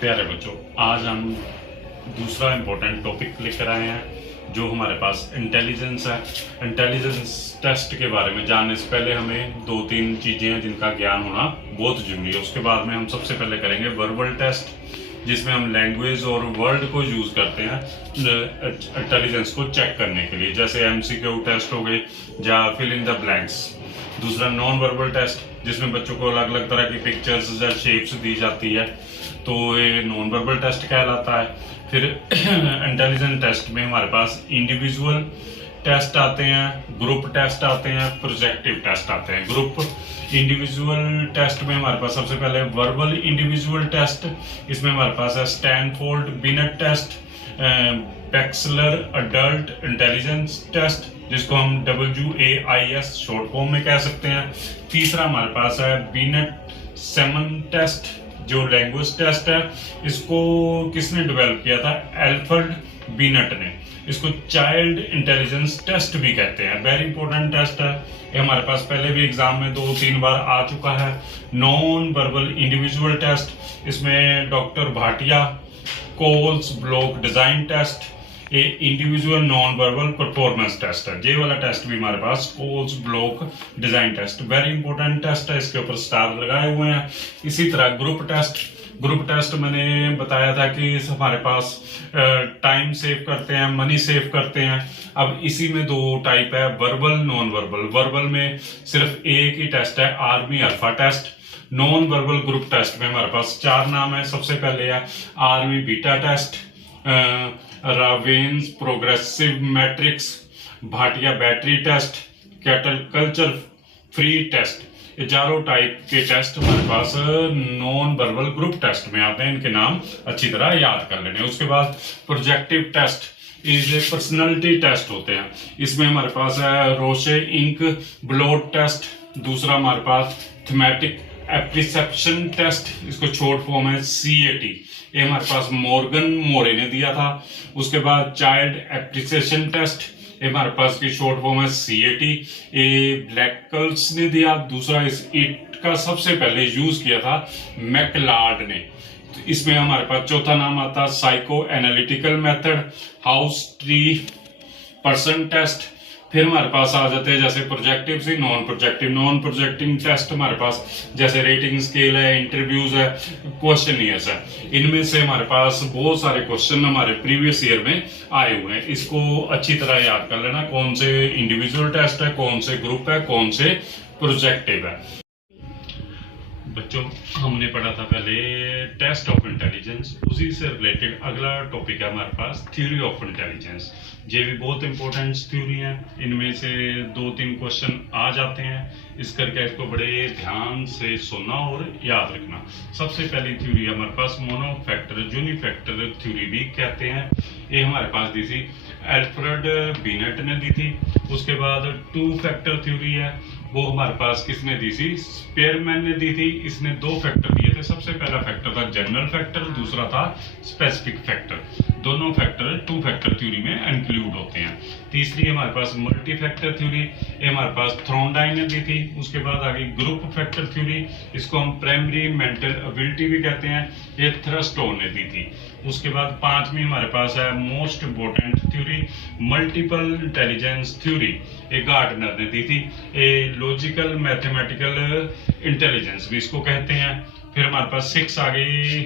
प्यारे बच्चों, आज हम दूसरा इम्पोर्टेंट टॉपिक लेकर आए हैं जो हमारे पास इंटेलिजेंस है। इंटेलिजेंस टेस्ट के बारे में जानने से पहले हमें दो तीन चीज़ें हैं जिनका ज्ञान होना बहुत जरूरी है। उसके बाद में हम सबसे पहले करेंगे वर्बल टेस्ट, जिसमें हम लैंग्वेज और वर्ड को यूज़ करते हैं इंटेलिजेंस को चेक करने के लिए, जैसे MCQ टेस्ट हो गए या फिल इन द ब्लैंक्स। दूसरा नॉन वर्बल टेस्ट, जिसमें बच्चों को अलग अलग तरह की पिक्चर्स या शेप्स दी जाती है, तो ये नॉन वर्बल टेस्ट कहलाता है। फिर इंटेलिजेंस टेस्ट में हमारे पास इंडिविजुअल टेस्ट आते हैं, ग्रुप टेस्ट आते हैं, प्रोजेक्टिव टेस्ट आते हैं। ग्रुप इंडिविजुअल टेस्ट में हमारे पास सबसे पहले वर्बल इंडिविजुअल टेस्ट, इसमें हमारे पास है Stanford Binet test, Wechsler adult intelligence test, जिसको हम WAIS शॉर्ट फॉर्म में कह सकते हैं। तीसरा हमारे पास है बिनेट सेमन टेस्ट, जो लैंग्वेज टेस्ट है। इसको किसने डेवलप किया था? एल्फ्रेड बिनेट ने। इसको चाइल्ड इंटेलिजेंस टेस्ट भी कहते हैं। वेरी इंपॉर्टेंट टेस्ट है, ये हमारे पास पहले भी एग्जाम में 2-3 बार आ चुका है। नॉन वर्बल इंडिविजुअल टेस्ट, इसमें doctor Bhatia Kohs block design test, ये individual non verbal performance test है। ये वाला टेस्ट भी हमारे पास Kohs block design test, very important test है, इसके ऊपर स्टार लगाए हुए हैं। इसी तरह ग्रुप टेस्ट मैंने बताया था कि हमारे पास टाइम सेव करते हैं, मनी सेव करते हैं। अब इसी में दो टाइप है, वर्बल नॉन वर्बल। वर्बल में सिर्फ एक ही टेस्ट है, army alpha test. Non verbal group test में हमारे पास 4 नाम है। सबसे पहले है army beta test, Raven's progressive matrices, Bhatia battery test, Cattell culture free test. ये चारों टाइप के टेस्ट हमारे पास नॉन वर्बल ग्रुप टेस्ट में आते हैं। इनके नाम अच्छी तरह याद कर लेने। उसके बाद projective test is a personality test होते हैं। इसमें हमारे पास है रोशे इंक ब्लोड टेस्ट। दूसरा हमारे पास थीमेटिक एप्रिसेप्शन टेस्ट, इसको शॉर्ट फॉर्म है CAT, ये हमारे पास मॉर्गन मोरे ने दिया था। उसके बाद चाइल्ड एप्रिसिएशन टेस्ट, ये हमारे पास की शॉर्ट फॉर्म है CAT, ये ब्लैकल्स ने दिया। दूसरा इस इट का सबसे पहले यूज किया था मैकलार्ड ने। तो इसमें हमारे पास चौथा नाम आता psycho analytical method, house tree person test. फिर हमारे पास आ जाते हैं जैसे प्रोजेक्टिव से नॉन प्रोजेक्टिव टेस्ट हमारे पास जैसे रेटिंग स्केल है, इंटरव्यूज है, क्वेश्चनियर्स है। इनमें से हमारे पास बहुत सारे क्वेश्चन हमारे प्रीवियस ईयर में आए हुए हैं। इसको अच्छी तरह याद कर लेना, कौन से इंडिविजुअल टेस्ट है, कौन से ग्रुप है, कौन से प्रोजेक्टिव है। बच्चों, हमने पढ़ा था पहले टेस्ट ऑफ इंटेलिजेंस, उसी से रिलेटेड अगला टॉपिक है हमारे पास थ्योरी ऑफ इंटेलिजेंस। ये भी बहुत इंपॉर्टेंट थ्योरी है, इनमें से 2-3 क्वेश्चन आ जाते हैं। इस करके इसको बड़े ध्यान से सुनना और याद रखना। सबसे पहली थ्योरी है हमारे पास मोनोफैक्टर यूनिफैक्टर थ्योरी भी कहते हैं। ये हमारे पास दी थी एल्फ्रेड बिनेट ने दी थी। उसके बाद 2 फैक्टर थ्योरी है, वो हमारे पास किसने दी थी? स्पेयरमैन ने दी थी। इसने 2 फैक्टर दिए थे। सबसे पहला फैक्टर था जनरल फैक्टर, दूसरा था स्पेसिफिक फैक्टर। दोनों फैक्टर 2 फैक्टर थ्योरी में इंक्लूड होते हैं। तीसरी हमारे पास मल्टी फैक्टर थ्योरी, ये हमारे पास थ्रोनडाइन ने दी थी। उसके बाद आगे ग्रुप फैक्टर थ्योरी, इसको हम प्राइमरी मेंटल एबिलिटी भी कहते हैं, ये थ्रस्टोन ने दी थी। उसके बाद 5वीं हमारे पास है most important theory multiple intelligence theory, ये गार्डनर ने दी थी। ये लॉजिकल मैथमेटिकल इंटेलिजेंस भी इसको कहते हैं। फिर हमारे पास 6 आ गई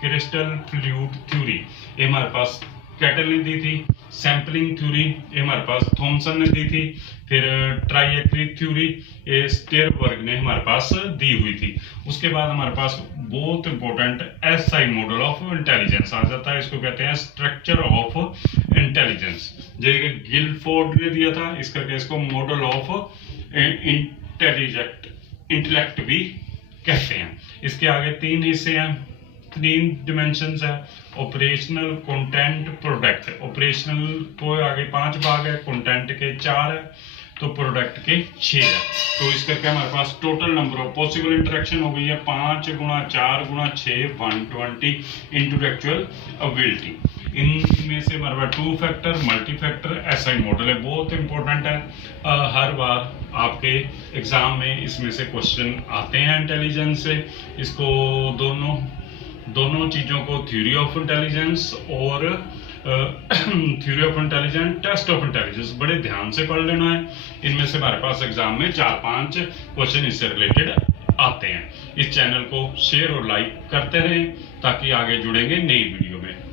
क्रिस्टल फ्लूइड थ्योरी, ये हमारे पास कैटल ने दी थी। सैम्पलिंग थ्योरी, ये हमारे पास थॉमसन ने दी थी। फिर ट्राइएक्ट्री थ्योरी, ये स्टेरबर्ग ने हमारे पास दी हुई थी। उसके बाद हमारे पास बहुत important SI model of intelligence आ जाता है, इसको कहते हैं स्ट्रक्चर ऑफ इंटेलिजेंस, जो गिलफोर्ड ने दिया था। इस करके इसको मॉडल ऑफ इंटेलेक्ट भी कहते हैं। इसके आगे 3 हिस्से हैं, 3 डिमेंशंस है, ऑपरेशनल, कंटेंट, प्रोडक्ट। ऑपरेशनल को आगे 5 भाग है, कंटेंट के 4 है, तो प्रोडक्ट के 6 है। तो इस करके हमारे पास total number of possible interaction हो गई है 5 × 4 × 6 120 इंटेलेक्चुअल एबिलिटी। इनमें से हमारे पास 2 factor multi factor SI model है, बहुत इंपॉर्टेंट है। हर बार आपके एग्जाम में इसमें से क्वेश्चन आते हैं इंटेलिजेंस से। इसको दोनों दोनों चीज़ों को थ्योरी ऑफ इंटेलिजेंस और theory of intelligence, test of intelligence बड़े ध्यान से पढ़ लेना है। इनमें से हमारे पास एग्जाम में 4-5 क्वेश्चन इससे रिलेटेड आते हैं। इस चैनल को शेयर और लाइक करते रहें ताकि आगे जुड़ेंगे नई वीडियो में।